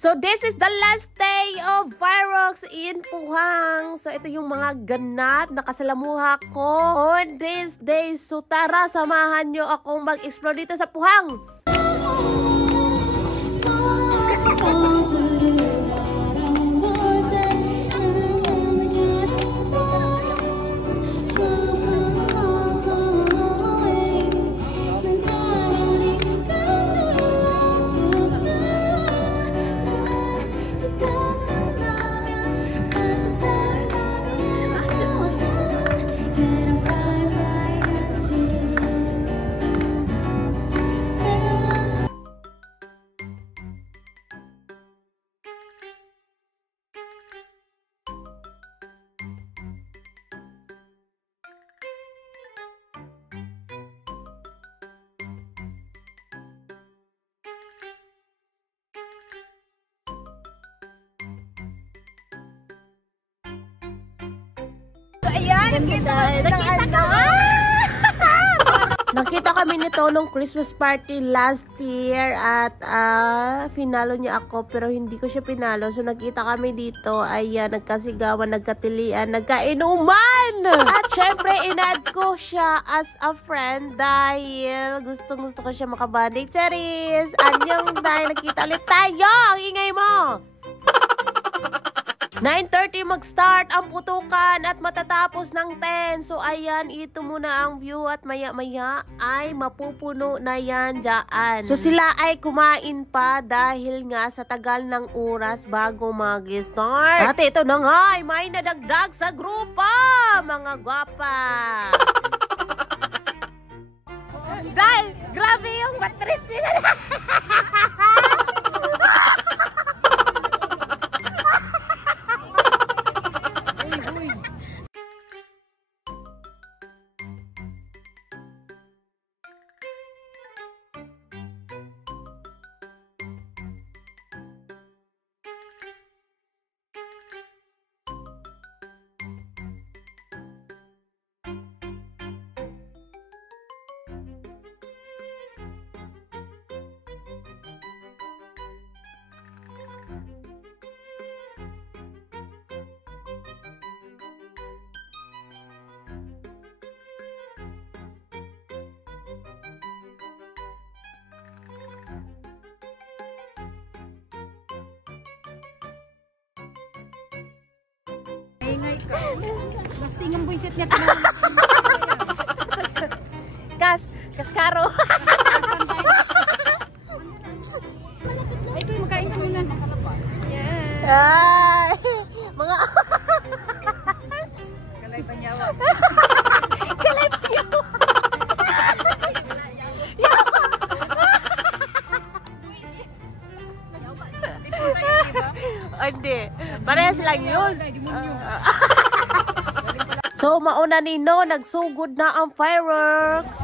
So this is the last day of fireworks in Puhang. So ito yung mga ganap na kasalamuha ko on this day. So tara, samahan nyo akong mag-explore dito sa Puhang. Ayan, nakita kami nito nung Christmas party last year at finalo niya ako pero hindi ko siya pinalo. So nakita kami dito, ayan, nagkasigawan, nagkatilian, nagkainuman. At syempre, inad ko siya as a friend dahil gusto ko siya makabanding. Charis! Anyong dahil nakita ulit tayo! Ang ingay mo! 9:30 mag-start ang putukan at matatapos ng 10. So ayan, ito muna ang view at maya-maya ay mapupuno na yan dyan. So sila ay kumain pa dahil nga sa tagal ng oras bago mag-start. At ito na nga ay may nadagdag sa grupo, mga gwapa. Dahil grabe yung matris nila. Ingay ka. Lasing ang buisit niya. Kaskaro. Ay, ito, magkain ka muna. Yeah. Ay, mga... Kalay panyawa. Kalay panyawa. Hindi. Parehas lang yun. So, mauna nino, nagsugod na ang fireworks.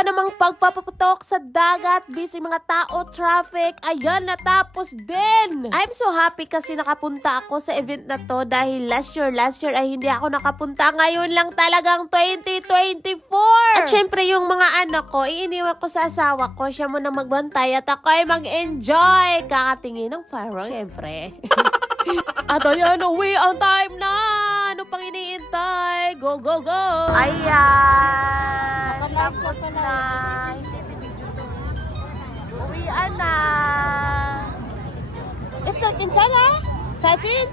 pa namang pagpapaputok sa dagat, busy mga tao, traffic, ayan, natapos din. I'm so happy kasi nakapunta ako sa event na to dahil last year ay hindi ako nakapunta. Ngayon lang talagang 2024. At syempre yung mga anak ko, iiniwan ko sa asawa ko, siya muna magbantay at ako ay mag-enjoy. Kakatingin ng fireworks, syempre. At ayan, uwi ang time na. Ano pang iniintay? Go, go, go! Ayan! Tapos na. Uwian na. Esther, kinsana? Sajin?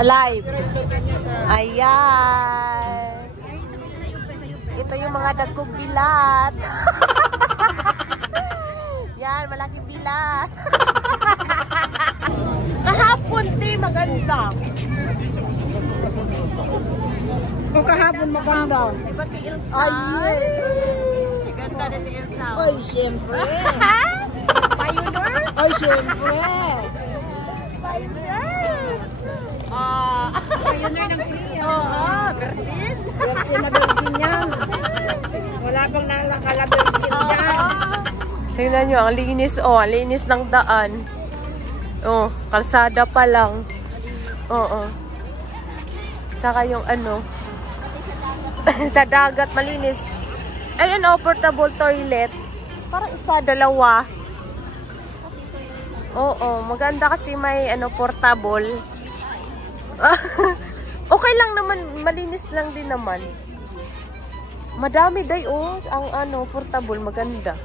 Alive. Ayan. Ito yung mga dagkong bilat. Yan, malaking bilat. Kahapon, di maganda. Kung kahapon maganda. Diba si Ilsa? Ay, Ganda na si Ilsa. ay, siyempre. Pioneers? Ay, siyempre. Pioneers! Pioneer ng Korea. Oo, Berlin. Virgin na virgin yan. Wala bang nakakala virgin yan. Tingnan nyo, ang linis, ang linis ng daan. Oh, kalsada pa lang. Oo. Tsaka yung ano, sa dagat, malinis. Ayun, portable toilet. Parang isa, dalawa. Oo, maganda kasi may portable. Okay lang naman, malinis lang din naman. Madami day, ang portable, maganda.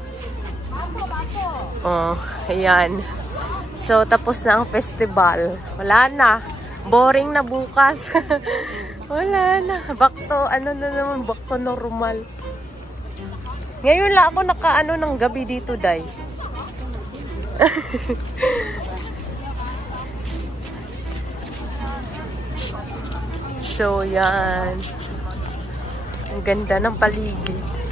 Oh, ayan. So, tapos na ang festival. Wala na. Boring na bukas. Wala na. Back to, back to normal. Ngayon lang ako naka ng gabi dito, day. So, yan. Ang ganda ng paligid.